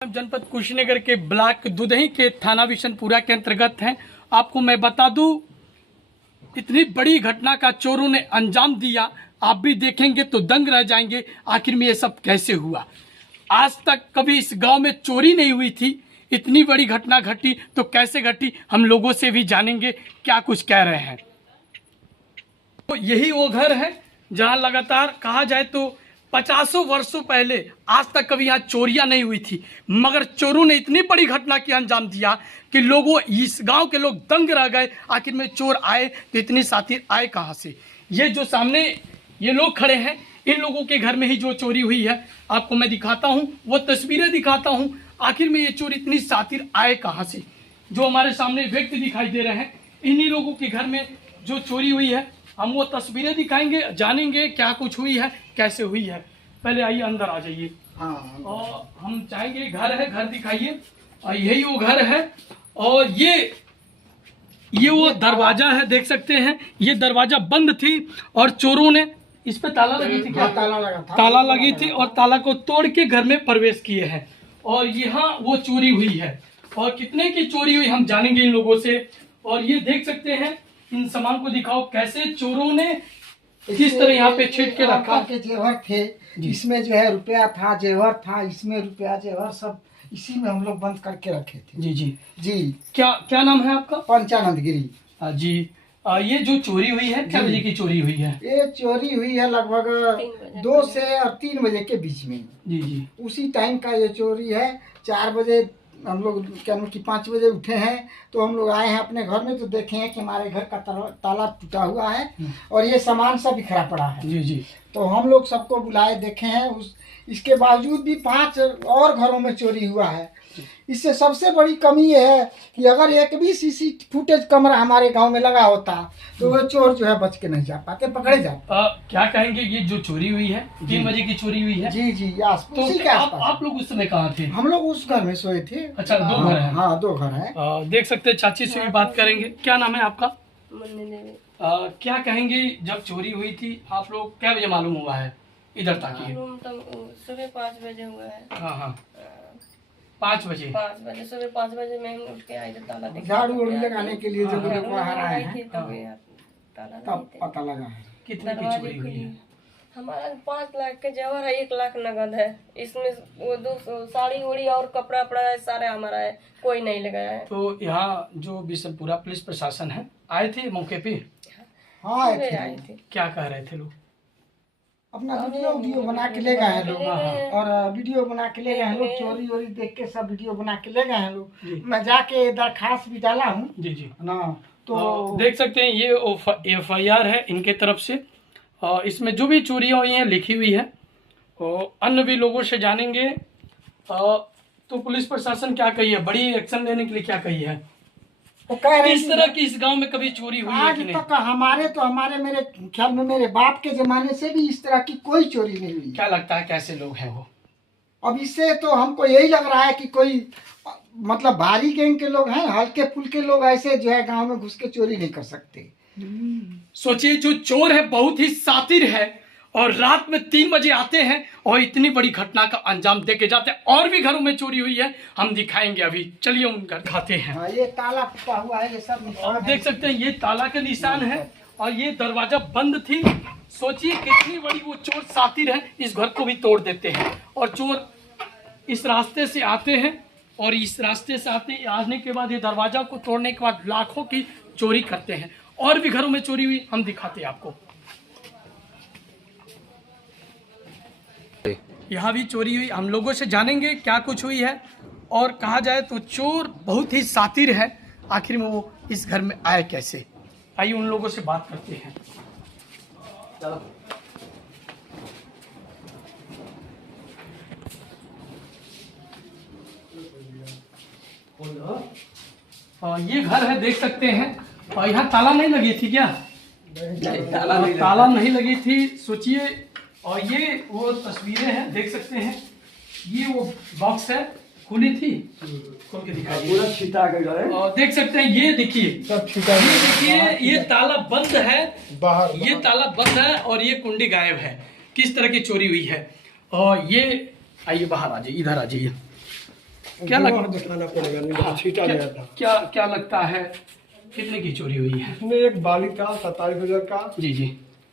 जनपद कुशीनगर के ब्लॉक दुधही के थाना विशनपुरा के अंतर्गत हैं। आपको मैं बता दूं, इतनी बड़ी घटना का चोरों ने अंजाम दिया। आप भी देखेंगे तो दंग रह जाएंगे, आखिर में ये सब कैसे हुआ। आज तक कभी इस गांव में चोरी नहीं हुई थी, इतनी बड़ी घटना घटी तो कैसे घटी, हम लोगों से भी जानेंगे क्या कुछ कह रहे हैं। तो यही वो घर है जहां लगातार कहा जाए तो 50 वर्षों पहले आज तक कभी यहाँ चोरियां नहीं हुई थी, मगर चोरों ने इतनी बड़ी घटना की अंजाम दिया कि लोगों, इस गांव के लोग दंग रह गए। आखिर में चोर आए तो इतनी सातिर आए कहाँ से। ये जो सामने ये लोग खड़े हैं, इन लोगों के घर में ही जो चोरी हुई है आपको मैं दिखाता हूँ, वो तस्वीरें दिखाता हूँ। आखिर में ये चोर इतनी सातिर आए कहाँ से। जो हमारे सामने व्यक्ति दिखाई दे रहे हैं, इन्हीं लोगों के घर में जो चोरी हुई है, हम वो तस्वीरें दिखाएंगे, जानेंगे क्या कुछ हुई है, कैसे हुई है। पहले आइए अंदर आ जाइए। हाँ, और हम चाहेंगे घर है, घर दिखाइए। और यही वो घर है और ये वो दरवाजा है, देख सकते हैं। ये दरवाजा बंद थी और चोरों ने इस पे ताला लगी थी, क्या ताला लगा था, ताला लगी थी और ताला को तोड़ के घर में प्रवेश किए हैं। और यहाँ वो चोरी हुई है और कितने की चोरी हुई हम जानेंगे इन लोगों से। और ये देख सकते हैं, इन सामान को दिखाओ कैसे चोरों ने किस तरह यहाँ पे छीट के रखा। के जेवर थे, इसमें जो है रुपया था, जेवर था, इसमें रुपया जेवर सब इसी में हम लोग बंद करके रखे थे। जी जी जी। क्या क्या नाम है आपका? पंचानंद गिरी। जी। ये जो चोरी हुई है, क्या बजे की चोरी हुई है? ये चोरी हुई है लगभग 2 से और 3 बजे के बीच में। जी जी। उसी टाइम का ये चोरी है। 4 बजे हम लोग क्या कि 5 बजे उठे हैं तो हम लोग आए हैं अपने घर में, तो देखे हैं कि हमारे घर का ताला टूटा हुआ है और ये सामान सब बिखरा पड़ा है। जी जी। तो हम लोग सबको बुलाए, देखे हैं। इसके बावजूद भी 5 और घरों में चोरी हुआ है। इससे सबसे बड़ी कमी ये है कि अगर एक भी सीसी फुटेज कैमरा हमारे गांव में लगा होता तो वो चोर जो है बच के नहीं जा पाते, पकड़े जाते। क्या कहेंगे, ये जो चोरी हुई है 3 बजे की चोरी हुई है? जी जी। तो उसी के आसपास आप लोग उस समय कहाँ थे? हम लोग उस घर में सोए थे। अच्छा, 2 घर है? हाँ, 2 घर है। देख सकते हैं, चाची से भी बात करेंगे। क्या नाम है आपका? क्या कहेंगे, जब चोरी हुई थी आप लोग क्या बजे मालूम हुआ है? इधर ताकिए। सुबह 5 बजे हुआ है। हाँ हाँ, 5 बजे। सुबह 5 बजे मैं उठ के आई तो ताला झाड़ू उड़ लगाने के लिए जब लोग बाहर आए हैं तब पता लगा है। कितने की चोरी हुई है? हमारा 5 लाख के जेवर है, 1 लाख नगद है। इसमें वो 2 साड़ी उड़ी और कपड़ा वपड़ा है, सारा हमारा है, कोई नहीं लगाया है। तो यहाँ जो विशनपुरा पुलिस प्रशासन है आए थे मौके पे? हाँ, आए थे। क्या कह रहे थे लोग? अपना वीडियो बना के ले गए हैं लोग। और वीडियो बना के ले गए हैं लोग, चोरी वोरी देख के सब वीडियो बना के ले गए हैं लोग। मैं जाके दरखास्त भी डाला हूँ। जी जी ना, तो देख सकते हैं ये FIR है इनके तरफ से। इसमें जो भी चोरियाँ हुई हैं लिखी हुई है। और अन्य भी लोगों से जानेंगे। तो पुलिस प्रशासन क्या कही है, बड़ी एक्शन लेने के लिए क्या कही है? वो कह रहे इस तरह की इस गांव में कभी चोरी हुई है आज कि नहीं? तक हमारे मेरे ख्याल में मेरे बाप के जमाने से भी इस तरह की कोई चोरी नहीं हुई। क्या लगता है कैसे लोग हैं वो? अब इससे तो हमको यही लग रहा है कि कोई मतलब भारी गैंग के लोग हैं। हल्के फुल्के लोग ऐसे जो है गांव में घुस के चोरी नहीं कर सकते। सोचिए, जो चोर है बहुत ही सातिर है और रात में 3 बजे आते हैं और इतनी बड़ी घटना का अंजाम दे के जाते हैं। और भी घरों में चोरी हुई है, हम दिखाएंगे अभी। चलिए उन घर दिखाते हैं। हाँ, ये ताला टूटा हुआ है, ये सब निशान और देख सकते हैं ये ताला के निशान है और ये दरवाजा बंद थी। सोचिए कितनी बड़ी वो चोर सातिर है, इस घर को भी तोड़ देते हैं। और चोर इस रास्ते से आते हैं और इस रास्ते से आने के बाद ये दरवाजा को तोड़ने के बाद लाखों की चोरी करते हैं। और भी घरों में चोरी हुई, हम दिखाते हैं आपको। यहाँ भी चोरी हुई, हम लोगों से जानेंगे क्या कुछ हुई है। और कहा जाए तो चोर बहुत ही सातिर है, आखिर में वो इस घर में आए कैसे। आइए उन लोगों से बात करते हैं। चलो। ये घर है, देख सकते हैं। और यहाँ ताला नहीं लगी थी क्या? ताला नहीं लगी थी। सोचिए, और ये वो तस्वीरें हैं, देख सकते हैं। ये वो बॉक्स है, खुली थी, खोल के दिखाइए। पूरा छिटा गया है। और देख सकते हैं, ये देखिए सब छिटा। ये देखिए, ये ताला बंद है, बाहर ये ताला बंद है और ये कुंडी गायब है। किस तरह की चोरी हुई है। और ये आइए बाहर आ जाइए, इधर आ जाइए। क्या दिखाना पड़ेगा, नहीं छीटा गया था। क्या क्या लगता है कितने की चोरी हुई है? इसमें एक बाली था 47,000 का, जी जी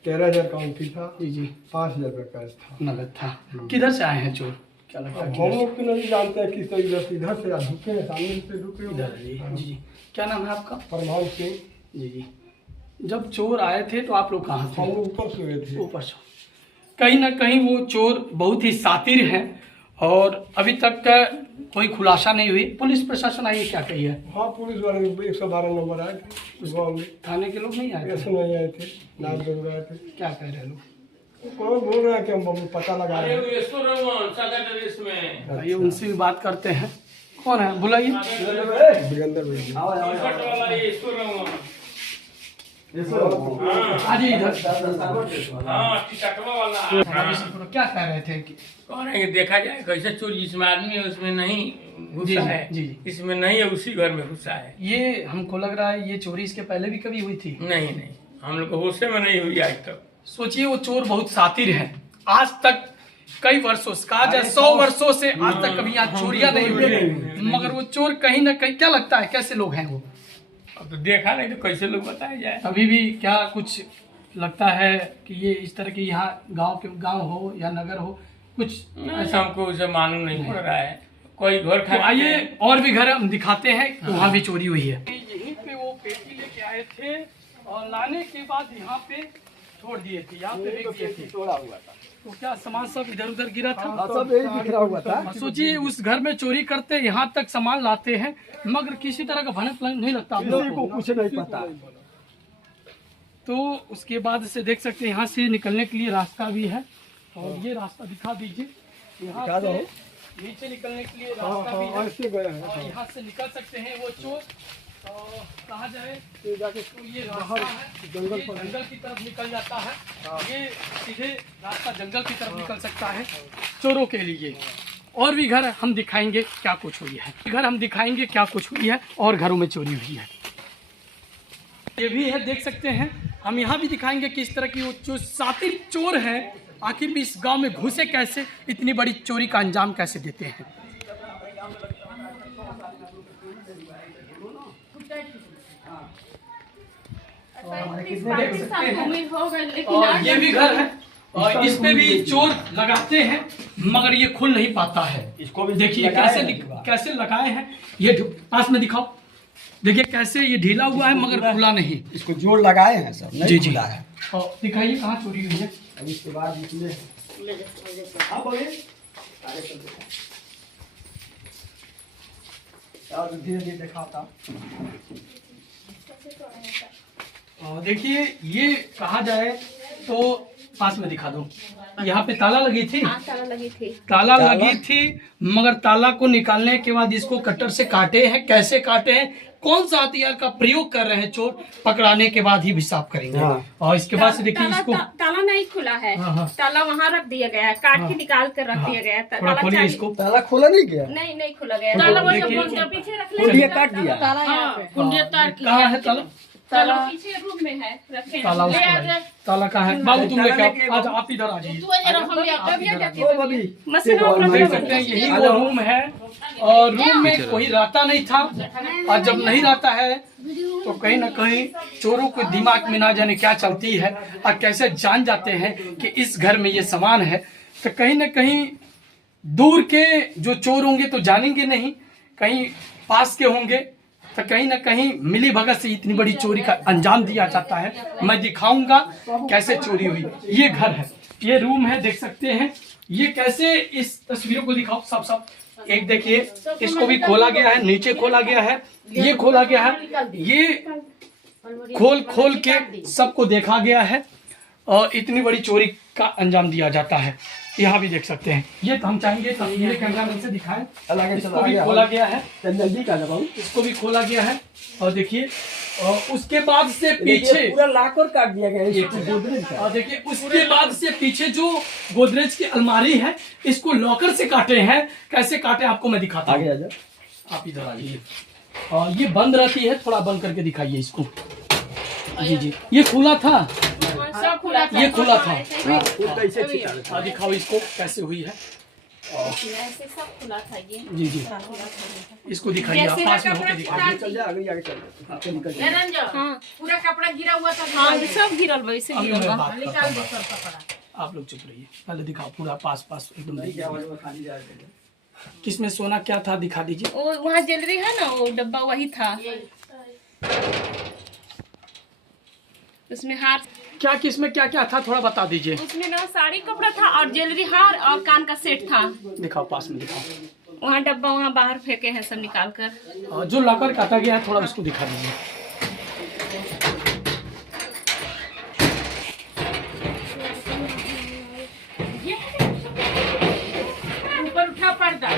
13,000 का अंगूठी था, जी जी 5,000 का कैश था। नगद था। किधर से आए हैं चोर? क्या लगता है हम किधर से? लोग तो नहीं जानते हैं किस तरीके से, इधर से ढुके हैं, सामने से ढुके इधर जी जी जी। क्या नाम है आपका? प्रधान सिंह। जी जी। जब चोर आए थे तो आप लोग कहाँ हम थे? लोग ऊपर से गए थे। ऊपर से। कहीं ना कहीं वो चोर बहुत ही शातिर हैं और अभी तक का कोई खुलासा नहीं हुई। पुलिस प्रशासन आई है, क्या कही है? हाँ, पुलिस वाले 112 नंबर आए थे गाँव में, थाने के लोग नहीं आए ऐसे थे? नहीं आए थे, नाम जरूर आए थे। क्या कह रहे हैं लोग? कौन बोल रहा है कि हम पता लगा रहे हैं। आइए उनसे भी बात करते हैं। कौन है बुलाइए। बिगंदर भाई। आइए इधर। क्या कह रहे थे कि कौन है कि देखा जाए कैसे चोरी, जिसमें आदमी है उसमें नहीं घुसा है, जी, जी। इसमें नहीं है उसी घर में घुसा है। ये हमको लग रहा है ये चोरी इसके पहले भी कभी हुई थी? नहीं नहीं, हम लोग को होशे में नहीं हुई आज तक। सोचिए वो चोर बहुत शातिर है। आज तक कई वर्षों से, कहा जाए 100 वर्षों से आज तक कभी यहाँ चोरियां नहीं हुई, मगर वो चोर कहीं ना कहीं, क्या लगता है कैसे लोग हैं वो? अब तो देखा नहीं तो कैसे लोग बताया जाए। अभी भी क्या कुछ लगता है कि ये इस तरह के यहाँ गांव हो या नगर हो कुछ ऐसा हमको उसे मालूम नहीं पड़ रहा है। कोई घर तो आइए और भी घर हम दिखाते हैं, वहाँ भी चोरी हुई है। यहीं पे वो पेटी लेके आए थे और लाने के बाद यहाँ पे छोड़ दिए थे, यहाँ पे रख दिए थे। तो क्या सामान सब इधर उधर गिरा था? सब यही बिखरा हुआ था। सोचिए उस घर में चोरी करते, यहाँ तक सामान लाते हैं, मगर किसी तरह का भनक नहीं लगता आप लोगों को। कुछ नहीं पता। तो उसके बाद से देख सकते हैं यहाँ से निकलने के लिए रास्ता भी है और ये रास्ता दिखा दीजिए। यहाँ से नीचे निकलने के लिए रास्ता भी है ऐसे गए हैं। और यहाँ से निकल सकते हैं वो चोर। कहा जाए तो ये रास्ता है, जंगल की तरफ निकल जाता है। ये सीधे रास्ता जंगल की तरफ निकल सकता है चोरों के लिए। और भी घर हम दिखाएंगे क्या कुछ हुई है, घर हम दिखाएंगे क्या कुछ हुई है और घरों में चोरी हुई है। ये भी है, देख सकते हैं। हम यहाँ भी दिखाएंगे कि इस तरह की वो जो शातिर चोर है आखिर भी इस गांव में घुसे कैसे, इतनी बड़ी चोरी का अंजाम कैसे देते हैं। और ये भी घर है और इस पे भी चोर लगाते हैं मगर ये खुल नहीं पाता है। इसको भी देखिए कैसे लगाए हैं। ये पास में दिखाओ, देखिए कैसे ये ढीला हुआ है मगर खुला नहीं। इसको जोड़ लगाए हैं सर, नहीं जी जी। खुला है। और दिखाइए कहाँ चोरी हुई है। अब इसके बाद निकले धीरे धीरे दिखाता। और देखिए ये कहा जाए तो पास में दिखा दो, यहाँ पे ताला लगी थी। ताला लगी थी मगर ताला को निकालने के बाद इसको कटर से काटे हैं। कैसे काटे हैं, कौन सा हथियार का प्रयोग कर रहे हैं चोर, पकड़ाने के बाद ही भी साफ करेंगे। और इसके बाद से देखिए इसको ताला नहीं खुला है। हाँ। ताला वहाँ रख दिया गया है, काट के निकाल कर रख दिया गया है। थोड़ा ताला खोलिए चाहिए। इसको। ताला खोला नहीं गया, नहीं खुला गया। ताला वो देखिए। कुंडिया पीछे रख कुंडिया काट दिया। कुंडिया तार की कहाँ है ताला? ताला पीछे रूम में है, रखे ताला ले आ उसको जा। ताला कहाँ है? बाबू तुम लेके आओ, आज आप इधर आ जाइए। तू जरा हम जाके ओ बबी, मशीन ऑफ देख रख सकते हैं यही वो रूम है और रूम में कोई रहता नहीं था। और जब नहीं रहता है तो कहीं ना कहीं चोरों को दिमाग में ना जाने क्या चलती है और कैसे जान जाते हैं कि इस घर में ये सामान है। तो कहीं ना कहीं दूर के जो चोर होंगे तो जानेंगे नहीं, कहीं पास के होंगे तो कहीं ना कहीं मिली भगत से इतनी बड़ी चोरी का अंजाम दिया जाता है। मैं दिखाऊंगा कैसे चोरी हुई। ये घर है, ये रूम है, देख सकते हैं। ये कैसे, इस तस्वीरों को दिखाओ सब। एक देखिए, इसको भी खोला गया है, नीचे खोला गया है, ये खोला गया है, ये खोल के सबको देखा गया है और इतनी बड़ी चोरी का अंजाम दिया जाता है। यहाँ भी देख सकते हैं। ये तो हम चाहेंगे तस्वीरें कैमरामैन से दिखाएं। इसको भी खोला गया है, नजदीक आ जाओ। इसको भी खोला गया है और देखिए, और उसके बाद से पीछे पूरा लाकर काट दिया गया है इसको गोदरेज का। और देखिए उसके बाद से पीछे जो गोदरेज की अलमारी है इसको लॉकर से काटे हैं। कैसे काटे आपको मैं दिखाता आगे आ हूँ, जा। आप इधर आ जाइए। और ये बंद रहती है, थोड़ा बंद करके दिखाइए इसको। जी, ये खुला था, सब खुला था। ये खुला था। कैसे छिपा दिखाओ इसको कैसे हुई है। ऐसे सब खुला था ये। जी जी, इसको दिखाइए आप, पास में होकर दिखाइए। चल जा आगे आगे चल जा निकल जा। हाँ पूरा कपड़ा गिरा हुआ था। हाँ ये सब गिरल बा, इसे अभी गिरल मैं बा। बात करता हूँ, आप लोग चुप रहिए, पहले दिखाओ पूरा पास पास एकदम नहीं देखिए। क्या वाले खाली जा रहे हैं। किसमें सोना क्या था दिखा दीजिए। वो वहाँ ज्वेलरी है ना, वो डब्बा वही था। उसमें हार, क्या किसमें क्या क्या था थोड़ा बता दीजिए। उसमें ना साड़ी कपड़ा था और ज्वेलरी हार और कान का सेट था। दिखाओ पास में दिखाओ। वहाँ डब्बा वहाँ बाहर फेंके हैं सब निकाल कर। जो लॉकर काटा गया है थोड़ा उसको दिखा दीजिए। ऊपर उठा पर्दा।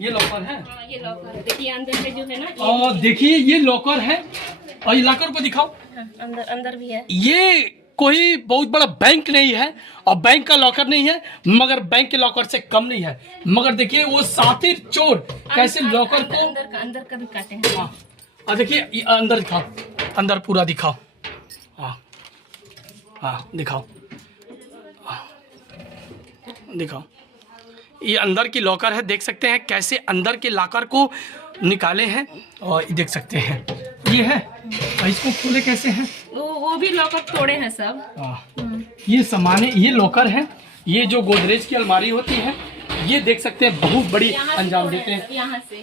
ये लॉकर है हाँ ये लॉकर देखिए, अंदर में जो है ना और देखिए ये लॉकर है, और ये लॉकर को दिखाओ। अंदर अंदर भी है। ये कोई बहुत बड़ा बैंक नहीं है और बैंक का लॉकर नहीं है, मगर बैंक के लॉकर से कम नहीं है। मगर देखिए वो सातिर चोर कैसे लॉकर को, अंदर का भी काटे हैं। हाँ और देखिए ये अंदर दिखाओ, अंदर पूरा दिखाओ। हाँ हाँ दिखाओ, हाँ, दिखाओ। ये अंदर की लॉकर है, देख सकते हैं कैसे अंदर के लॉकर को निकाले हैं, और ये देख सकते हैं ये है। और इसको खोले कैसे हैं, वो भी लॉकर तोड़े हैं सब। ये सामाने, ये लॉकर है। ये जो गोदरेज की अलमारी होती है, ये देख सकते हैं बहुत बड़ी अंजाम देते हैं। यहाँ से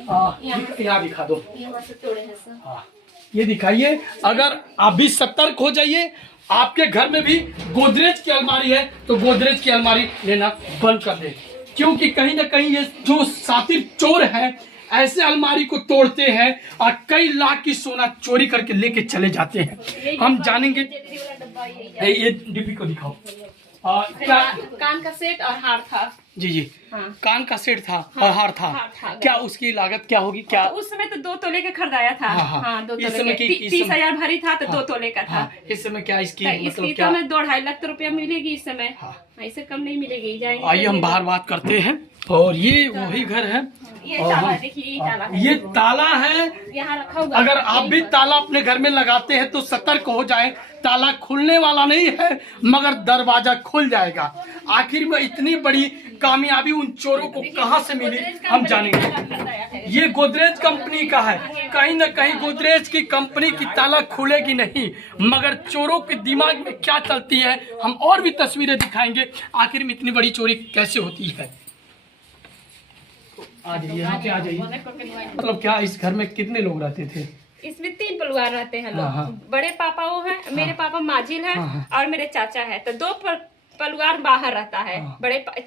यहाँ दिखा दो। यहाँ से तोड़े हैं सब। हाँ ये दिखाइए। अगर आप भी सतर्क हो जाइए, आपके घर में भी गोदरेज की अलमारी है तो गोदरेज की अलमारी लेना बंद कर दे, क्योंकि कहीं ना कहीं ये जो सातिर चोर हैं ऐसे अलमारी को तोड़ते हैं और कई लाख की सोना चोरी करके लेके चले जाते हैं। हम जानेंगे। ये डिब्बी को दिखाओ। क्या कान का सेट और हार था। जी जी, हाँ। कान का सेट था और हार था। हार था। क्या उसकी लागत क्या होगी क्या? उस समय तो 2 तोले के खरीदाया था। हाँ, हाँ। 2 इस तोले समय के की- इस 30,000 भरी था तो हाँ। 2 तोले का था। हाँ, इस समय क्या इसकी इसकी मतलब तो क्या? हमें 2-2.5 लाख रुपया मिलेगी इस समय। हाँ। ऐसे कम नहीं मिलेगी। जाएंगे आइए हम बाहर बात करते हैं। और ये वही घर है। ये और ताला हम- देखिए, ये ताला है। ये ताला है। यहाँ रखा हुआ। अगर आप भी ताला अपने घर में लगाते हैं तो सतर्क हो जाएं, ताला खुलने वाला नहीं है मगर दरवाजा खुल जाएगा। आखिर में इतनी बड़ी कामयाबी उन चोरों को कहां से मिली हम जानेंगे। ये गोदरेज कंपनी का है। कहीं न कहीं गोदरेज की कंपनी की ताला खुलेगी नहीं, मगर चोरों के दिमाग में क्या चलती है हम और भी तस्वीरें दिखाएंगे। आखिर में इतनी बड़ी चोरी कैसे होती है। आ जाइए, यहाँ पे आ जाइए। मतलब क्या इस घर में कितने लोग रहते थे? इसमें 3 परिवार रहते हैं लोग। हाँ। बड़े पापा वो हैं, मेरे पापा माजिल हैं हाँ। और मेरे चाचा है। तो 2 परिवार बाहर रहता है। हाँ।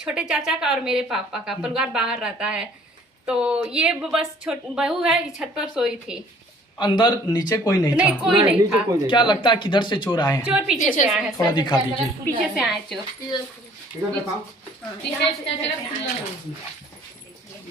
छोटे चाचा का और मेरे पापा का परिवार बाहर रहता है। तो ये बस बहू है, ये छत पर सोई थी। अंदर नीचे कोई नहीं नहीं था? कोई नहीं नीचे था। कोई नहीं। क्या लगता है किधर से चोर आए हैं? चोर पीछे से आए हैं। थोड़ा दिखा दीजिए। पीछे से आए चोर। इधर दिखाओ।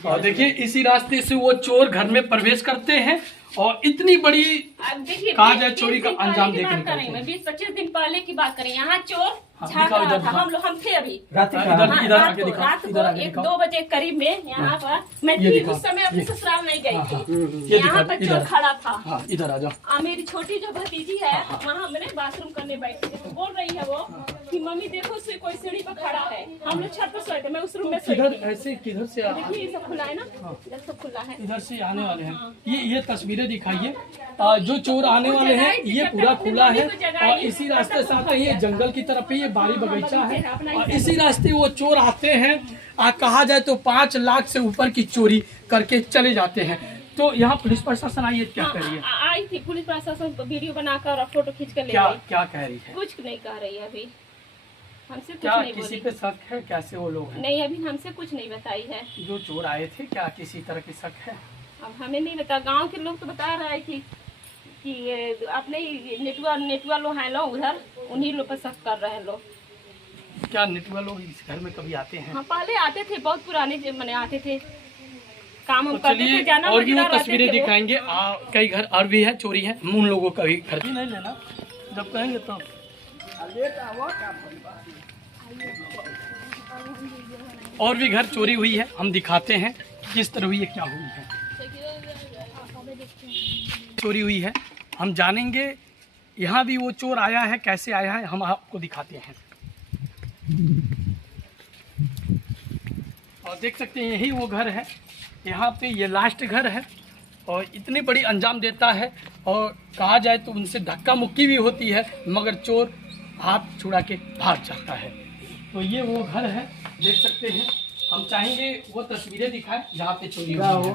और देखिए इसी रास्ते से वो चोर घर में प्रवेश करते हैं और इतनी बड़ी अब देखिए, कहा जाए 20 चोरी का दिन पहले अंजाम की देके बात निकलते कर रही हूँ मैं। 20-25 दिन पहले की बात करें। यहाँ चोर हाँ, झाँक दिखाओ, रहा इधर था। दिखाओ। हम थे अभी। रात को इधर हाँ, इधर रात आके को- दिखाओ, रात इधर को आके 1-2 दिखाओ। बजे करीब में यहाँ पर मैं ये थी दिखाओ, उस समय अपने ये- ससुराल नहीं गई हाँ, थी। ये यहाँ दिखा पर इधर। चोर खड़ा था। हाँ इधर आ जाओ। और मेरी छोटी जो भतीजी है वहाँ मैंने बाथरूम करने बैठी थी। तो बोल रही है वो कि मम्मी देखो से कोई सीढ़ी पर खड़ा है। हम लोग छत पर सोए थे, मैं उस रूम में सोई किधर थी। ऐसे किधर से देखिए ये सब खुला है ना, इधर सब खुला है। इधर से आने वाले हैं। ये तस्वीरें दिखाइए। जो चोर आने वाले हैं ये पूरा खुला है और इसी रास्ते से आते हैं। ये जंगल की तरफ है, ये बाड़ी बगीचा है और इसी रास्ते वो चोर आते हैं। कहा जाए तो 5 लाख से ऊपर की चोरी करके चले जाते हैं। तो यहाँ पुलिस प्रशासन आई है, क्या कह रही है? आई थी पुलिस प्रशासन, वीडियो बनाकर और फोटो खींच कर ले क्या गई। क्या कह रही है? कुछ नहीं कह रही है अभी, हमसे कुछ क्या नहीं किसी बोली। पे शक है? कैसे वो लोग हैं नहीं अभी हमसे कुछ नहीं बताई है। जो चोर आए थे? क्या किसी तरह की शक है? अब हमें नहीं बता। गांव के लोग तो बता रहे थे कि ये अपने नेटुआ लोग हैं लोग उधर, उन्हीं लोग पर शक कर रहे हैं लोग। क्या नेटुआ लोग इस घर में कभी आते हैं? हाँ पहले आते थे, बहुत पुराने मैंने आते थे, काम हम तो करते थे, चलिए जाना और भी वो मजेदार रहते तस्वीरें थे वो। दिखाएंगे। कई घर और भी है चोरी है, उन लोगों का भी घर भी नहीं लेना जब कहेंगे तो। और भी घर चोरी हुई है, हम दिखाते हैं किस तरह हुई है, क्या हुई है। चोरी हुई है, हम जानेंगे। यहाँ भी वो चोर आया है, कैसे आया है हम आपको दिखाते हैं। और देख सकते हैं यही वो घर है, यहाँ पे ये लास्ट घर है और इतनी बड़ी अंजाम देता है। और कहा जाए तो उनसे धक्का मुक्की भी होती है मगर चोर हाथ छुड़ा के भाग जाता है। तो ये वो घर है, देख सकते हैं। हम चाहेंगे वो तस्वीरें दिखाएं जहाँ पे चोरी हुई है।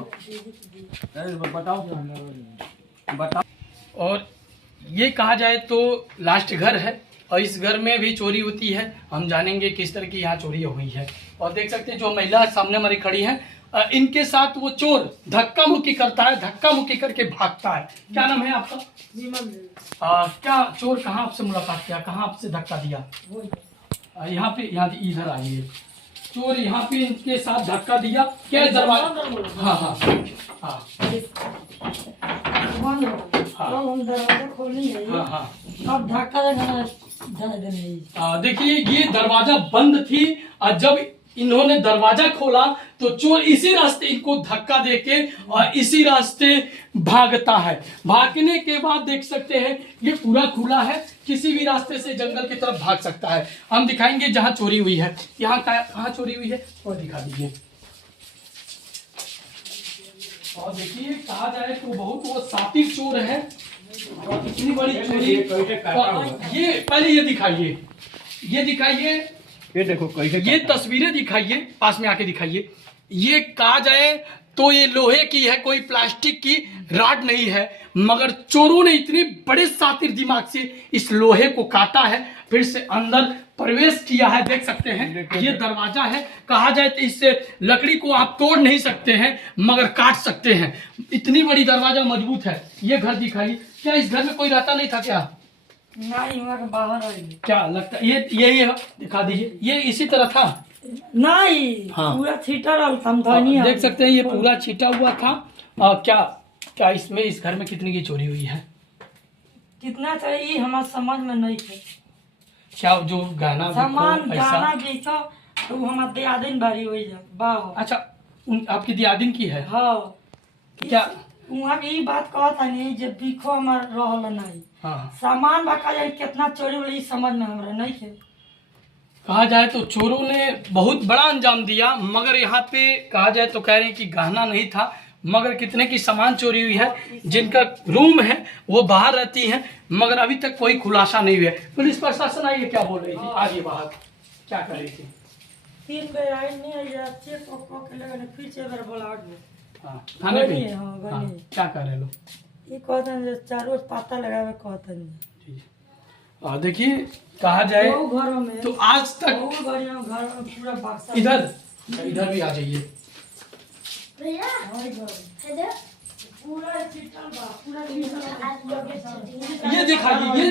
बताओ। और ये कहा जाए तो लास्ट घर है और इस घर में भी चोरी होती है। हम जानेंगे किस तरह की यहाँ चोरी हुई है। और देख सकते हैं जो महिला सामने हमारी खड़ी है, इनके साथ वो चोर धक्का मुक्की करता है, धक्का मुक्की करके भागता है। क्या नाम है आपका? क्या चोर कहाँ आपसे मुलाकात किया, कहाँ आपसे धक्का दिया? यहाँ पे, यहाँ इधर आइए। चोर यहाँ पे इनके साथ धक्का दिया, क्या दरवाजा? हाँ हाँ हाँ हम दरवाजा खोलेंगे, हाँ हाँ। अब धक्का देखिए ये दरवाजा बंद थी और जब इन्होंने दरवाजा खोला तो चोर इसी रास्ते इनको धक्का देके और इसी रास्ते भागता है। भागने के बाद देख सकते हैं ये पूरा खुला है, किसी भी रास्ते से जंगल की तरफ भाग सकता है। हम दिखाएंगे जहां चोरी हुई है, यहाँ कहाँ चोरी हुई है और दिखा दीजिए। और देखिए कहा जाए तो बहुत वो शातिर चोर है और इतनी बड़ी चोरी। ये पहले ये दिखाइए, ये दिखाइए, ये देखो कैसे ये तस्वीरें दिखाइए, पास में आके दिखाइए। ये कहा जाए तो ये लोहे की है, कोई प्लास्टिक की रॉड नहीं है, मगर चोरों ने इतने बड़े शातिर दिमाग से इस लोहे को काटा है, फिर से अंदर प्रवेश किया है। देख सकते हैं ये दरवाजा है। कहा जाए तो इससे लकड़ी को आप तोड़ नहीं सकते हैं मगर काट सकते हैं, इतनी बड़ी दरवाजा मजबूत है। ये घर दिखाइए, क्या इस घर में कोई रहता नहीं था क्या? नहीं, वहाँ के बाहर आई। क्या लगता है ये दिखा दीजिए, ये इसी तरह था? नहीं, हाँ। पूरा छीटा रहा था। देख सकते हैं ये पूरा छीटा हुआ था। क्या इसमें, इस घर में कितने की चोरी हुई है? कितना चाहिए हमारे समझ में नहीं थे। क्या जो गहना सामान पैसा? गाना बेचो तो हमारे दियादिन भारी हो जा बाहो। अच्छा, आपकी दियादिन की है? हाँ, क्या वहाँ की ई बात कहता नहीं जब बिखो हमार रहल नहीं। हाँ, सामान बाका जाए कितना चोरी वाली समझ में हमरा नहीं थे। कहा जाए तो चोरों ने बहुत बड़ा अंजाम दिया, मगर यहाँ पे कहा जाए तो कह रहे हैं कि गहना नहीं था मगर कितने की सामान चोरी हुई है। जिनका रूम है वो बाहर रहती हैं मगर अभी तक कोई खुलासा नहीं हुआ है। पुलिस प्रशासन आई है, क्या बोल रही थी? आगे बाहर क्या कर रही थी? 3 बेर आई नहीं आई, चेक के लगे फिर से बेर बोला। हाँ, थाने पे? हाँ, हाँ, क्या कर रहे लोग? ये कहते चारों पता लगावे कहते। देखिए कहा जाए घरों में तो आज तक घर में पूरा बक्सा इधर भी आ जाइए। ये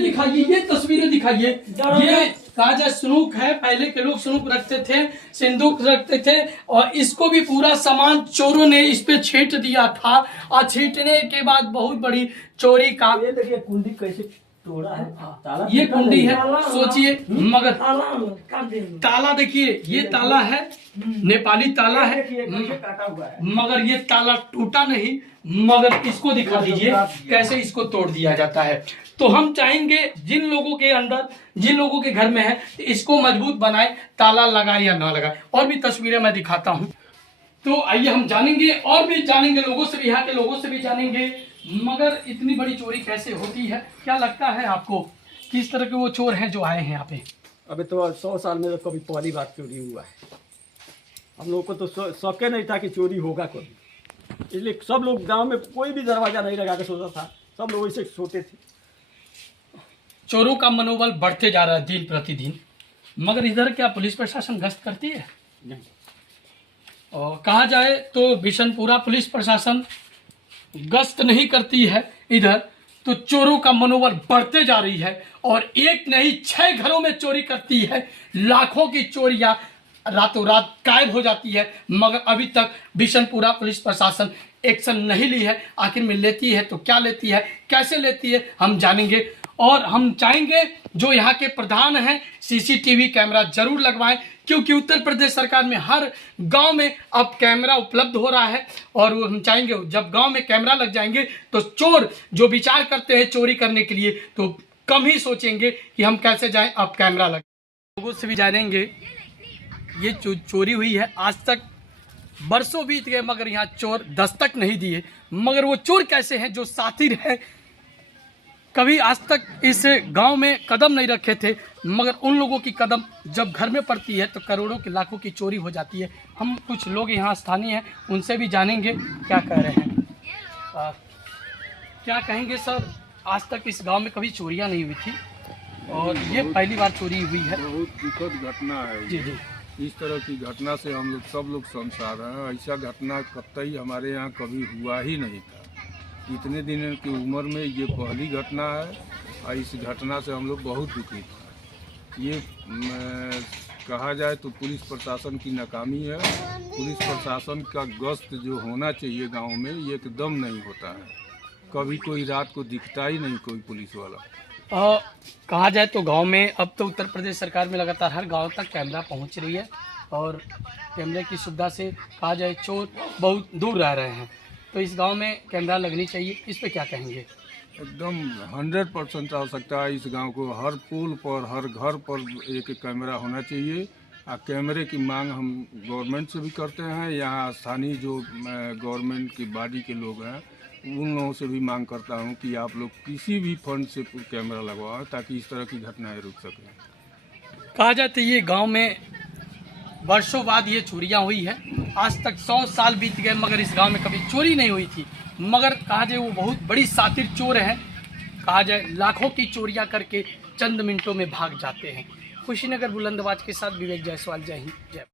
दिखाइए, ये तस्वीरें दिखाइए। ये कहा जाए स्नूक है, पहले के लोग स्नूक रखते थे, सिंदूक रखते थे और इसको भी पूरा सामान चोरों ने इस पे छींट दिया था और छींटने के बाद बहुत बड़ी चोरी का। ये देखिए कुंडी कैसे तोड़ा है। ताला ये कुंडी है, सोचिए। मगर ताला ताला देखिए, ये ताला है, नेपाली ताला है, कैसे काटा हुआ है। मगर ये ताला टूटा नहीं। मगर इसको दिखा दीजिए कैसे इसको तोड़ दिया जाता है। तो हम चाहेंगे जिन लोगों के घर में है इसको मजबूत बनाए, ताला लगाए या ना लगाए। और भी तस्वीरें मैं दिखाता हूँ। तो आइए हम जानेंगे और भी जानेंगे लोगों से भी, यहाँ के लोगों से भी जानेंगे मगर इतनी बड़ी चोरी कैसे होती है। क्या लगता है आपको किस तरह के वो चोर हैं जो आए हैं यहाँ पे? अबे तो 100 साल में तो कभी पहली बार चोरी हुआ है। हम लोग को तो शौक नहीं था कि चोरी होगा कभी, इसलिए सब लोग गांव में कोई भी दरवाजा नहीं लगा के सोता था, सब लोग ऐसे सोते थे। चोरों का मनोबल बढ़ते जा रहा है दिन प्रतिदिन, मगर इधर क्या पुलिस प्रशासन गश्त करती है? नहीं। और कहा जाए तो बिशनपुरा पुलिस प्रशासन गश्त नहीं करती है इधर, तो चोरों का मनोबल बढ़ते जा रही है और एक नहीं 6 घरों में चोरी करती है। लाखों की चोरियां रातों रात गायब हो जाती है मगर अभी तक बिशनपुरा पुलिस प्रशासन एक्शन नहीं ली है। आखिर में लेती है तो क्या लेती है, कैसे लेती है, हम जानेंगे। और हम चाहेंगे जो यहाँ के प्रधान हैं सीसीटीवी कैमरा जरूर लगवाएं, क्योंकि उत्तर प्रदेश सरकार में हर गांव में अब कैमरा उपलब्ध हो रहा है। और वो हम चाहेंगे जब गांव में कैमरा लग जाएंगे तो चोर जो विचार करते हैं चोरी करने के लिए तो कम ही सोचेंगे कि हम कैसे जाएं, अब कैमरा लग। लोगों से भी जानेंगे ये चोरी हुई है, आज तक बरसों बीत गए मगर यहाँ चोर दस्तक नहीं दिए। मगर वो चोर कैसे हैं जो सातिर है, कभी आज तक इस गांव में कदम नहीं रखे थे, मगर उन लोगों की कदम जब घर में पड़ती है तो करोड़ों की लाखों की चोरी हो जाती है। हम कुछ लोग यहाँ स्थानीय हैं, उनसे भी जानेंगे क्या कह रहे हैं। क्या कहेंगे सर, आज तक इस गांव में कभी चोरियां नहीं हुई थी और ये पहली बार चोरी हुई है। बहुत दुखद घटना है जी ये। जी इस तरह की घटना से हम लोग सब लोग शर्मसार हैं। ऐसा घटना कतई हमारे यहाँ कभी हुआ ही नहीं था। इतने दिन की उम्र में ये पहली घटना है और इस घटना से हम लोग बहुत दुखित हैं। ये कहा जाए तो पुलिस प्रशासन की नाकामी है। पुलिस प्रशासन का गश्त जो होना चाहिए गांव में ये एकदम नहीं होता है। कभी कोई रात को दिखता ही नहीं कोई पुलिस वाला। कहा जाए तो गांव में अब तो उत्तर प्रदेश सरकार में लगातार हर गांव तक कैमरा पहुंच रही है और कैमरे की सुविधा से कहा जाए चोर बहुत दूर रह रहे हैं, तो इस गांव में कैमरा लगनी चाहिए, इस पे क्या कहेंगे? एकदम 100% आवश्यकता है। इस गांव को हर पुल पर हर घर पर एक कैमरा होना चाहिए। और कैमरे की मांग हम गवर्नमेंट से भी करते हैं। यहाँ स्थानीय जो गवर्नमेंट की बॉडी के लोग हैं उन लोगों से भी मांग करता हूँ कि आप लोग किसी भी फंड से कैमरा लगवाएं ताकि इस तरह की घटनाएं रुक सकें। कहा जाए तो ये गांव में वर्षों बाद ये चोरियां हुई है। आज तक 100 साल बीत गए मगर इस गांव में कभी चोरी नहीं हुई थी। मगर कहा जाए वो बहुत बड़ी सातिर चोर हैं। कहा जाए लाखों की चोरियां करके चंद मिनटों में भाग जाते हैं। कुशीनगर बुलंदबाज के साथ विवेक जायसवाल। जय हिंद जय।